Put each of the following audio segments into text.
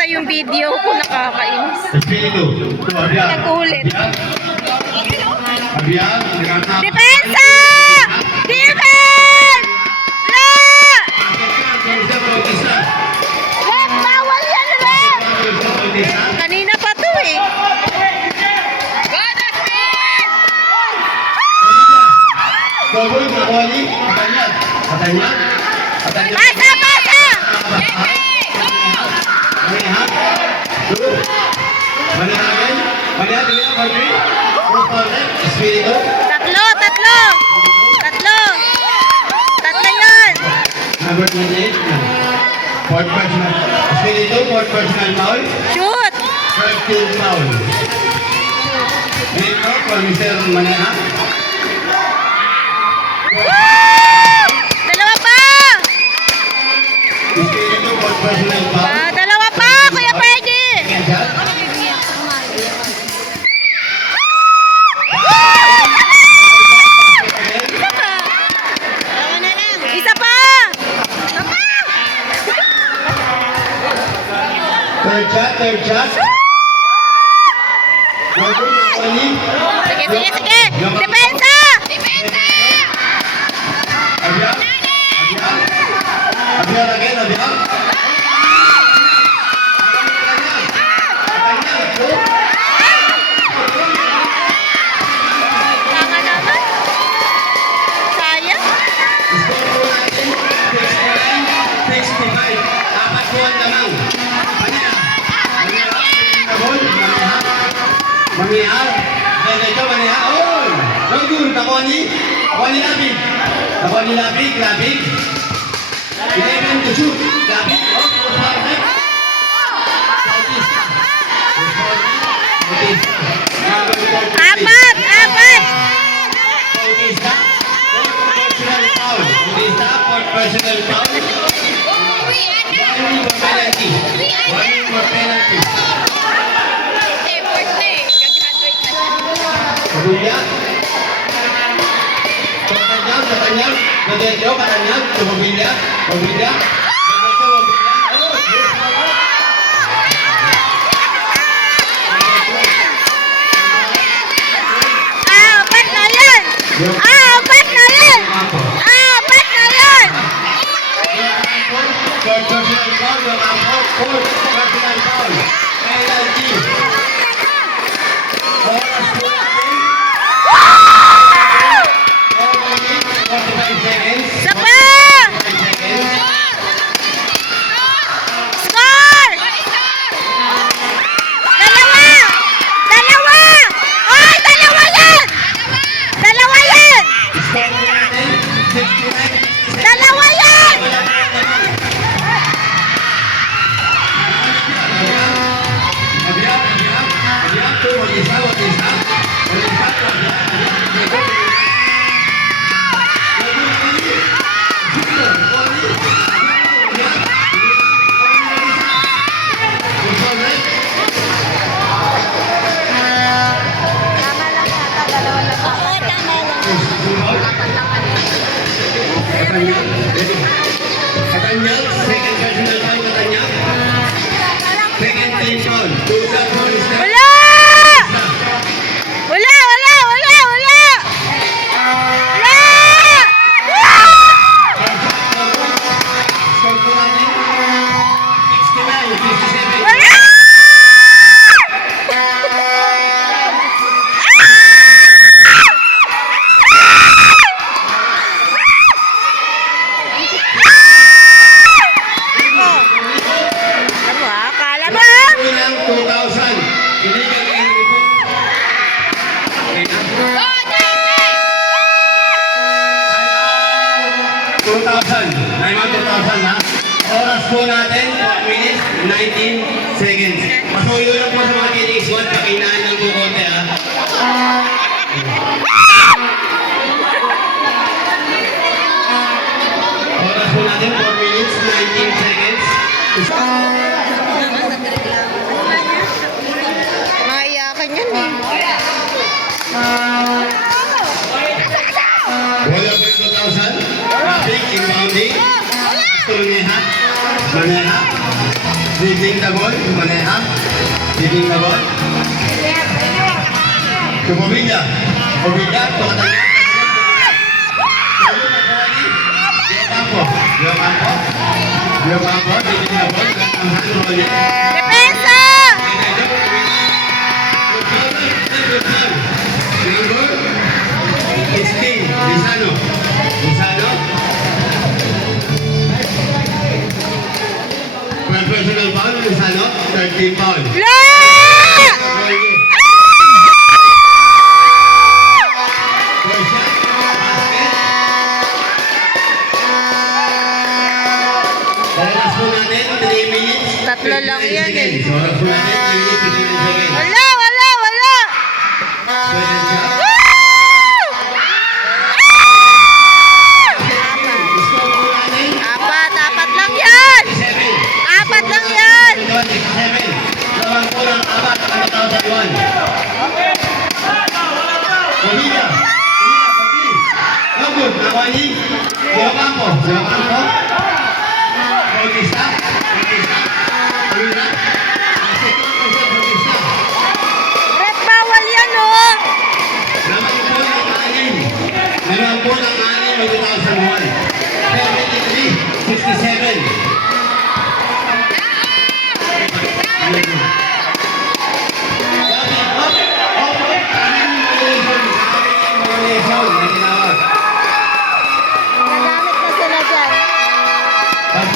makita yung video ko, nakakainis. Nag-ulit. Depensa! Defense! Red, bawal yan, Red! Kanina pa to eh. Pasa, pasa! Tatlo, tatlo! Tatlo! Tatlo yun! Number 28. Fourth personal. Espiritu, fourth personal foul. Shoot! First team foul. Dito, for Mr. Maneha. Dalawa pa! Espiritu, fourth personal foul. Dalawa pa, Kuya Fergie! Second shot. Isa pa! Third shot, third shot. Sige, sige, sige! Depensa! Depensa! Abiyang. Abiyang. Abiyang again, abiyang. Tama naman. Sayang. 65. Apat buwan lamang. Manihar. Dito, manihar. Oh! Nagul, takuha ni Labig. Takuha ni Labig, Labig. 11 to shoot. Labig. Oh, perfect. Apat! Apat! Bautista. Personal foul. Bautista, fourth personal foul. One more penalty. One more penalty. Kemudian, katanya, Nadetyo, katanya, mobilnya, Nadetyo, Apat na yan! Apat na yan! Apat na yan! Third personal foul, fourth personal foul. Penalty. Oras po natin. 45 seconds. Isa pa! Score! Dalawa! Dalawa! Ay, dalawa yan! Dalawa yan! Score po natin, 69. Dalawa yan! Abiyang, to, mag-isa. Tama lang yata, dalawa lang. Oo, tama lang. Apat lang kanina. Katanya, second personal foul, Katanya. Second team foul. Two shots for Mr. Wala! Wala! Wala! Wala! Wala! Wala! Score po natin, 69, 57. Wala! Ano ah? Akala mo ah? Unang 2,000. Illegal entry po. Okay na. 2,000. May mga 2,000 ha. Oras po natin, 4 minutes, 19 seconds. Pasuyo lang po sa mga kinis. Huwag pakinaan lang po konti ha. Oras po natin, 4 minutes, 19 seconds. Maiyakan yan eh. Wala po yung 2,000. Traffic, inbounding. Maneha. Dribbling the ball. Maneha. Dribbling the ball. To Bobilla. Bobilla. Tumatanya. Dribbling the ball. Depensa! Lizano. Professional foul, Lizano, 13 foul. La! Oras po natin, 3 minutes. Tatlo lang yan eh. Oras po natin, 3 minutes, 59 seconds. Wala! Pwede siya. Score po natin, Apat lang yan! 7. Apat lang yan! 67. Lawan po ng apat, 1,001. Bobilla. No good. Nawali. Diocampo. Bautista. Ayun. Bautista. Rep, bawal yan oh! Naman po ng anim. Naman po ng anim ng 2001. 73, 67. Gagamit na sila dyan.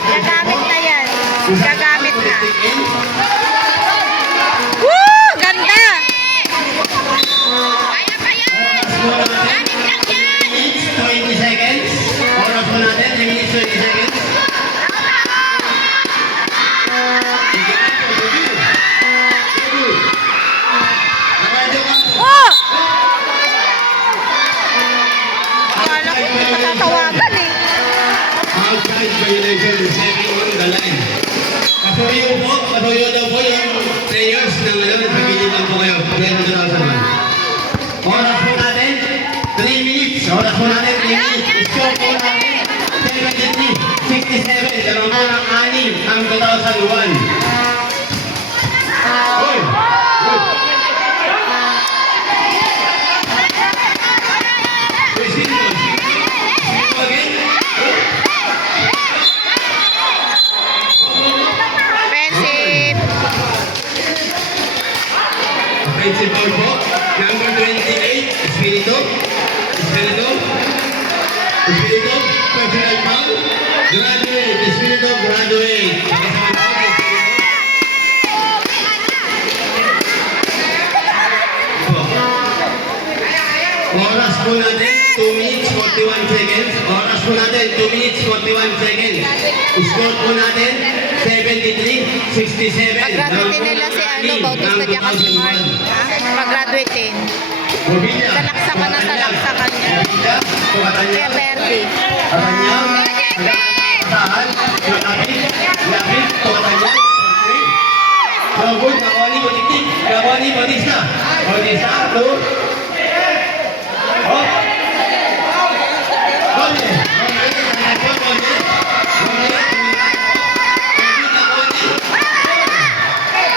Gagamit na yan. Gagamit na. Woo! Ganda! Kaya pa yan! Gamit lang yan! 20 seconds. Oras po natin, 3 minutes 20 seconds. Oh! Akala ko hindi matatawagan eh. Outside violation, stepping on the line. Patuyo daw po yung players ng pagpili lang po kayo. Kaya mag-arasan. Oras po natin, 3 minutes. Oras po natin, 3 minutes. Score po natin, 73, 67. Dalawang po ng 6 ang 2001. Hoy! Offensive. Offensive foul po. Number 28, Espirito. Personal foul. Graduate. Espirito, graduate. Oras po natin, 2 minutes 41 seconds. Oras po natin, 2 minutes 41 seconds. Score po natin, 73, 67. Pag-graduate nila si Bautista Diaca Smart. Pag-graduate din. Bobilla. Salaksakan na salaksakan niya. Bobilla. Kaya Bertie. Katanyang. Tahan. Lapit. Katanyang. Gabon. Gaboni. Butiktik. Gaboni. Bautista. Bautista. Two. Hop.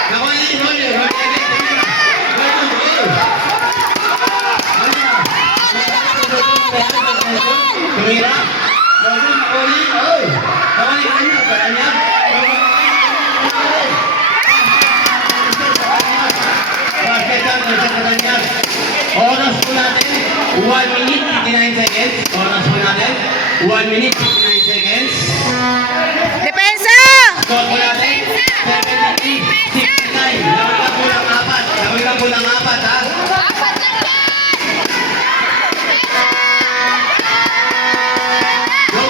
Gaboni. Tumira. Gaboni. Oy. Gaboni kanina. Katanyang. Oras po natin, 1 minute 59 seconds. Oras po natin, 1 minute 59 seconds. Depensa! Score po natin, 73, 69. Lawin lang po ng apat. Lawin lang po ng apat, ha? Go!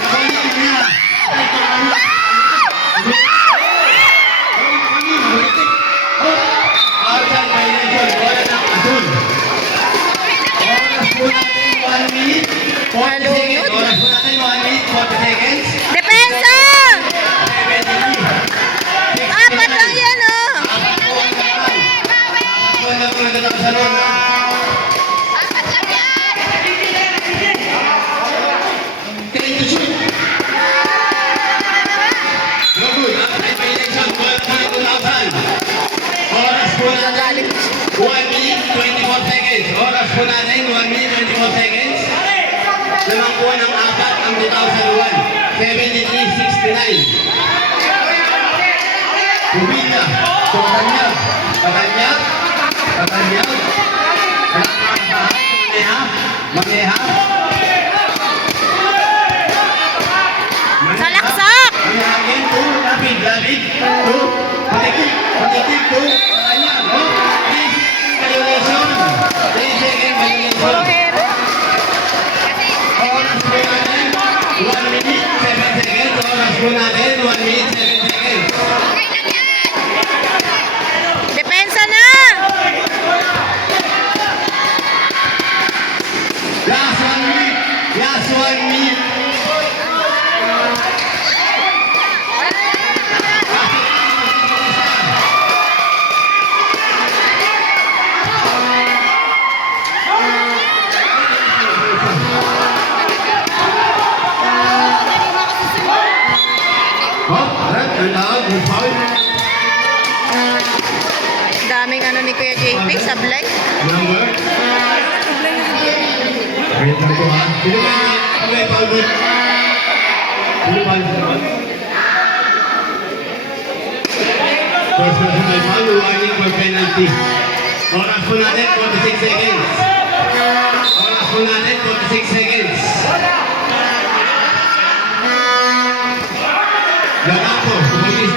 Gawin yung pira. Outside violation, bola ng Azul. Oras po natin, 1 minute 40 seconds. Oras po natin, 1 minute 40 seconds. Depensa! 73, po natin, 1 minute 24 seconds. Oras po natin, 1 minute 24 seconds. Limangkuhan ng apat ang 2001. 73-69. Ubita. Katanyag. Katanyag. Katanyag. Maneha. Maneha. Salaksak! Maneha again. 2. Lapid. Lapid. 2. Patikik. Patikik. 2. Katanyag. Oh. 3 second violation. 3 second Puro violation. hero. Oras po natin, 1 minute, 7 seconds. Oras po natin, 1 minute, 7 seconds. Depensa na! Last 1 minute. Last 1 minute. Oh, red, and out, good foul. Daming ano ni Kuya JP, sablay. Number. Wait lang po ha. Sino ba yung may foul doon? Sino ba yung first person may foul, warning for penalty. Oras po natin, 46 seconds. Oras po natin, 46 seconds. Ganapo, tumigil.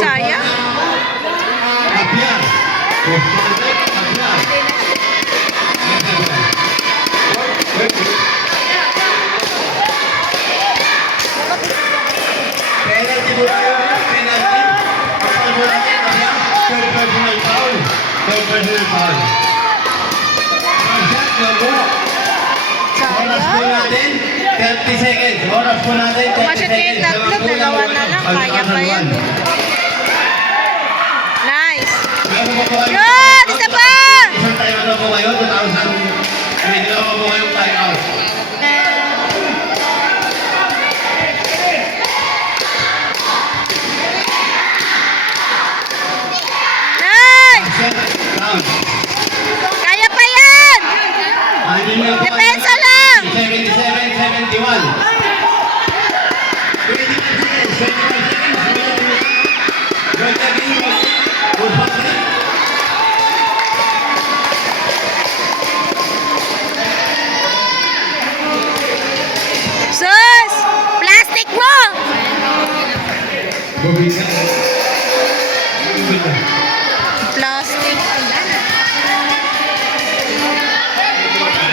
Sayang. Penalty po tayo, penalty. Kapag mo natin, third personal foul. Third personal foul. Shot, no more. Oras po Sayang. natin, 30 seconds. Oras po natin, 30 Kumasya na yung seconds. tatlo, dalawa na lang. Kaya pa yan. Nice. Yun! Isa pa! Isang time ano po kayo? 2,000. May dalawa po kayong time out. Nice! Set, round. Kaya pa yan! Andun na po. Depensa lang! 77, 71. 25 seconds, 25 seconds. Good again, good for three. Sus! Plastic mo! Bubisa. Bubisa. Plastic.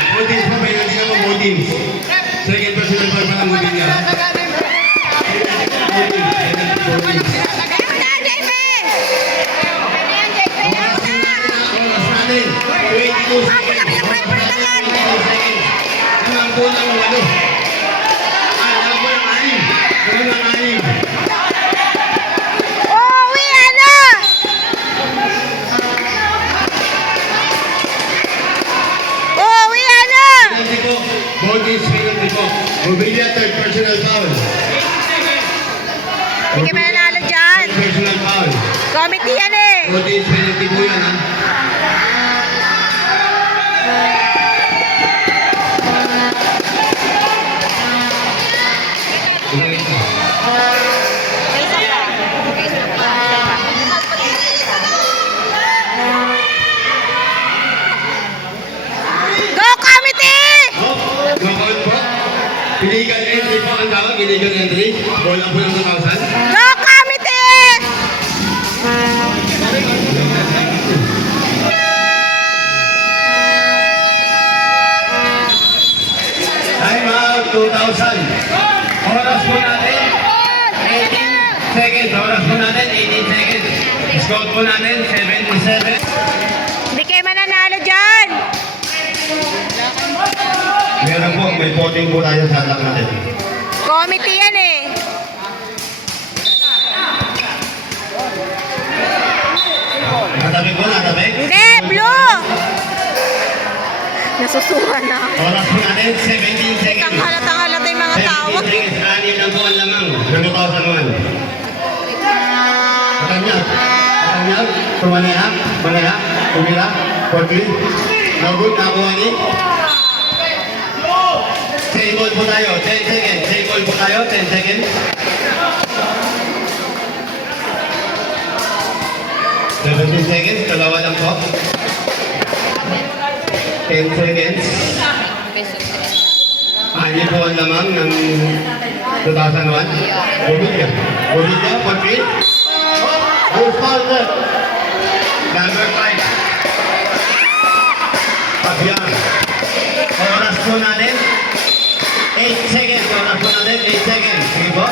Modins pa, may natin ako modins. Second personal foul pa lang modin niya. Modins. Oras natin, 22 seconds. Limang kulang walo. Limang kulang anim. Kulang anim. Uwi na! Uwi na! Penalty po. Modins penalty po. Mobilia third personal foul. Hindi ka mananalo dyan. Third personal foul. Committee yan eh. Modins penalty po yan ha. Go committee! Knockout po. Illegal entry po ang tawag. Illegal entry. Bola po ng 2,000. Go committee! Time out 2,000. Oras po natin. 18 seconds. Oras po natin. 18 seconds. Score po natin. 77. Hindi kayo mananalo dyan. Meron po. May voting po tayo sa anak natin. Committee yan eh. Nasusuhan na. Oras po natin, 17 seconds. Halatang-halata yung mga 17 tawag. seconds, anim lang po ang lamang ng 2001. Katanyag, tumaniha, tumira, 40, no good, nakuha ni. Same ball po tayo, 10 seconds, 10 seconds. 17 seconds, dalawa lang po. 10 seconds. Ani po ang lamang ng 2001. Bumigya, 43. Goes forward. Number 5. Pagyan. Oras po natin. 8 seconds. Oras po natin. 8 seconds. Sige po.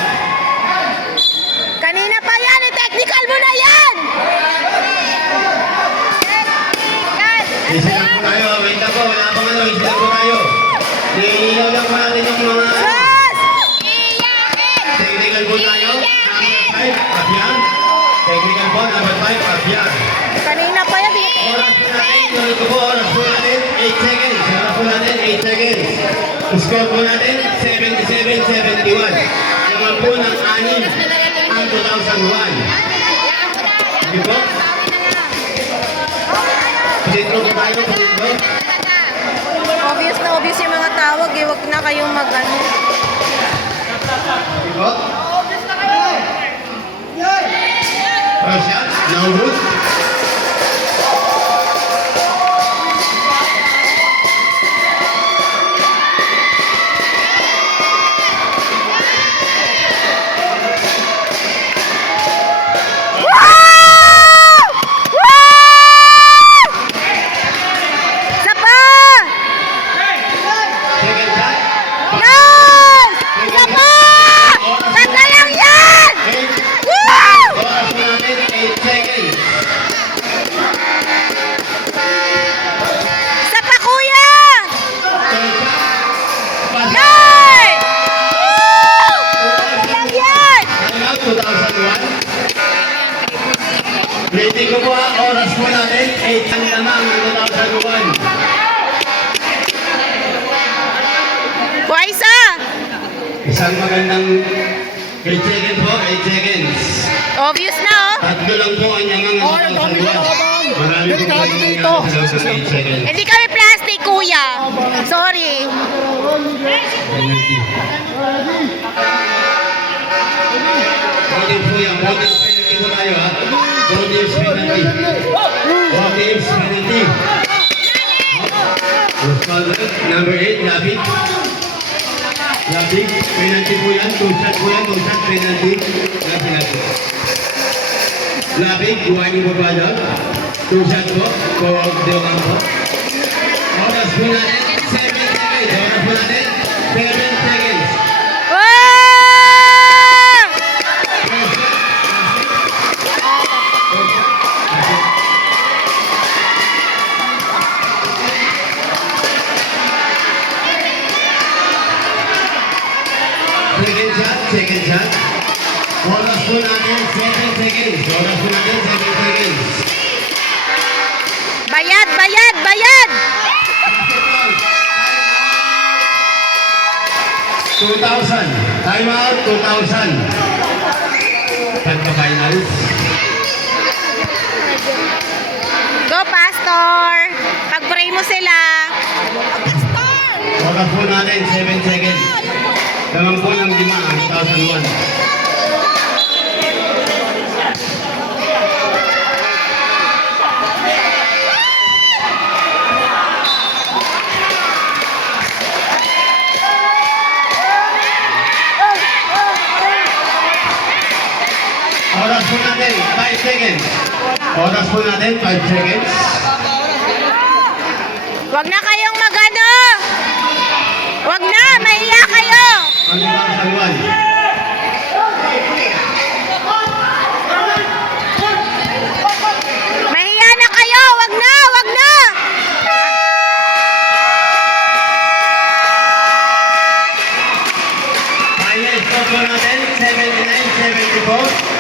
Kanina pa yan, i-technical mo na yan! Isa lang po tayo. Wait lang po. Wala pang ano. Isa lang po tayo. Iilaw lang po natin yung mga... Sus! Technical po tayo. Number 5. Pagyan. Technical po. Number 5. Pagyan. Kanina pa yan, Oras po natin. Tuloy ko po. Oras po natin. 8 seconds. Oras po natin. 8 seconds. Score po natin. 77-71. Naman po ng 6 ang 2001. Sige po. Pasitro po tayo. Pasitro. Obvious na obvious yung mga tawag eh. Huwag na kayong mag-ano. Sige po. First shot. No good. Isa pa! Second shot. Yes! Isa pa! Tatla lang yan! 8. Woo! Oras po natin. 8 seconds. Isa pa, kuya! Third shot. Pass. Yay! Woo! Tatla lang yan! Timeout 2001. Rating ko po ang oras po natin. 8 ang lamang ng 2001. Kuha isa! Isang magandang 8 seconds po. 8 seconds. Obvious na oh. Tatlo lang po ang yamang ng 2001. Marami po po dito. Sa 8 seconds. Hindi kami plastic, kuya. Sorry. Voting po yan. Voting penalty po tayo ha. Voting penalty. Voting penalty. Number 8, Labig. Labig, penalty po yan. 2 shot po yan. 2 shot penalty. Penalty. Labig, warning po ba dyan? 2 shot po. For the campo. Oras po natin. 7 seconds. Oras po natin. 7 seconds. Wow! Second shot. Oras po natin, 7 seconds. Oras po natin, 7 seconds. Bayad, bayad, bayad! 2,000. Time out, 2,000. Pagka-finals. Go, Pastor! Pag-pray mo sila. Oras po natin, 7 seconds. Tamang po ng 5 ang 2001. Oras po natin, 5 seconds. Oras po natin, 5 seconds. Huwag na kayong magano. Huwag na, mahiya kayo. Ang 2001. Mahiya na kayo. Huwag na, huwag na. Final score po natin, 79-74.